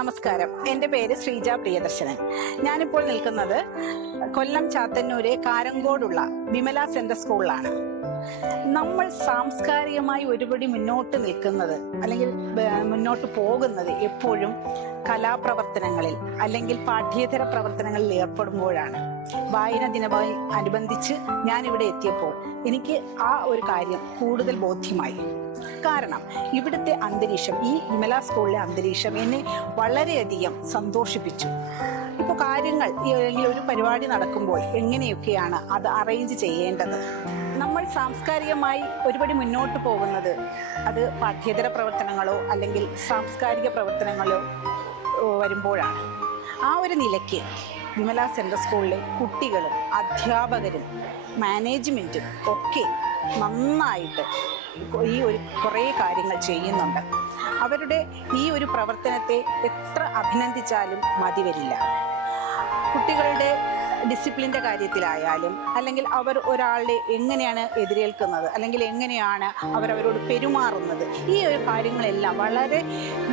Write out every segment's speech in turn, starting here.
നമസ്കാരം. എൻ്റെ പേര് ശ്രീജ പ്രിയദർശനൻ. ഞാനിപ്പോൾ നിൽക്കുന്നത് കൊല്ലം ചാത്തന്നൂരെ കാരങ്കോടുള്ള വിമല സെൻട്രൽ സ്കൂളിലാണ്. നമ്മൾ സാംസ്കാരികമായി ഒരുപടി മുന്നോട്ട് നിൽക്കുന്നത് അല്ലെങ്കിൽ മുന്നോട്ട് പോകുന്നത് എപ്പോഴും കലാപ്രവർത്തനങ്ങളിൽ അല്ലെങ്കിൽ പാഠ്യേതര പ്രവർത്തനങ്ങളിൽ ഏർപ്പെടുമ്പോഴാണ്. വായന ദിനമായി അനുബന്ധിച്ച് ഞാനിവിടെ എത്തിയപ്പോൾ എനിക്ക് ആ ഒരു കാര്യം കൂടുതൽ ബോധ്യമായി. കാരണം ഇവിടുത്തെ അന്തരീക്ഷം, ഈ വിമല സ്കൂളിലെ അന്തരീക്ഷം എന്നെ വളരെയധികം സന്തോഷിപ്പിച്ചു. ഇപ്പോൾ കാര്യങ്ങൾ അല്ലെങ്കിൽ ഒരു പരിപാടി നടക്കുമ്പോൾ എങ്ങനെയൊക്കെയാണ് അത് അറേഞ്ച് ചെയ്യേണ്ടത്, നമ്മൾ സാംസ്കാരികമായി ഒരുപടി മുന്നോട്ട് പോകുന്നത് അത് പാഠ്യേതര പ്രവർത്തനങ്ങളോ അല്ലെങ്കിൽ സാംസ്കാരിക പ്രവർത്തനങ്ങളോ വരുമ്പോഴാണ്. ആ ഒരു നിലയ്ക്ക് വിമല സെൻട്രൽ സ്കൂളിലെ കുട്ടികളും അധ്യാപകരും മാനേജ്മെൻറ്റും ഒക്കെ നന്നായിട്ട് ഈ ഒരു കുറേ കാര്യങ്ങൾ ചെയ്യുന്നുണ്ട്. അവരുടെ ഈ ഒരു പ്രവർത്തനത്തെ എത്ര അഭിനന്ദിച്ചാലും മതി വരില്ല. കുട്ടികളുടെ ഡിസിപ്ലിൻ്റെ കാര്യത്തിലായാലും അല്ലെങ്കിൽ അവർ ഒരാളുടെ എങ്ങനെയാണ് എതിരേൽക്കുന്നത് അല്ലെങ്കിൽ എങ്ങനെയാണ് അവരവരോട് പെരുമാറുന്നത്, ഈ ഒരു കാര്യങ്ങളെല്ലാം വളരെ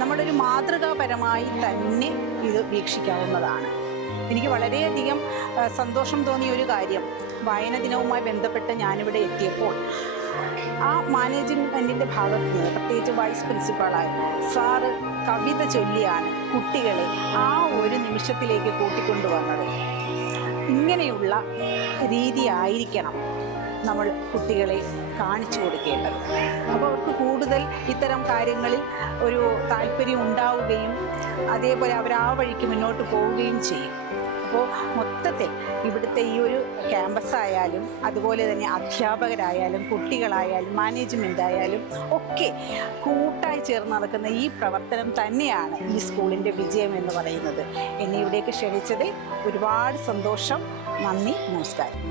നമ്മളൊരു മാതൃകാപരമായി തന്നെ ഇത് വീക്ഷിക്കാവുന്നതാണ്. എനിക്ക് വളരെയധികം സന്തോഷം തോന്നിയ ഒരു കാര്യം, വായന ദിനവുമായി ബന്ധപ്പെട്ട് ഞാനിവിടെ എത്തിയപ്പോൾ ആ മാനേജ്മെൻറ്റിൻ്റെ ഭാഗത്ത് നിന്ന് പ്രത്യേകിച്ച് വൈസ് പ്രിൻസിപ്പാളായ സാറ് കവിത ചൊല്ലിയാണ് കുട്ടികളെ ആ ഒരു നിമിഷത്തിലേക്ക് കൂട്ടിക്കൊണ്ടുവന്നത്. ഇങ്ങനെയുള്ള രീതിയായിരിക്കണം നമ്മൾ കുട്ടികളെ കാണിച്ചു കൊടുക്കേണ്ടത്. അപ്പോൾ അവർക്ക് കൂടുതൽ ഇത്തരം കാര്യങ്ങളിൽ ഒരു താല്പര്യം ഉണ്ടാവുകയും അതേപോലെ അവർ ആ വഴിക്ക് മുന്നോട്ട് പോവുകയും ചെയ്യും. അപ്പോൾ മൊത്തത്തിൽ ഇവിടുത്തെ ഈ ഒരു ക്യാമ്പസ് ആയാലും അതുപോലെ തന്നെ അധ്യാപകരായാലും കുട്ടികളായാലും മാനേജ്മെൻ്റ് ആയാലും ഒക്കെ കൂട്ടായി ചേർന്ന് നടക്കുന്ന ഈ പ്രവർത്തനം തന്നെയാണ് ഈ സ്കൂളിൻ്റെ വിജയം എന്ന് പറയുന്നത്. എന്നെ ഇവിടേക്ക് ക്ഷണിച്ചതിൽ ഒരുപാട് സന്തോഷം. നന്ദി, നമസ്കാരം.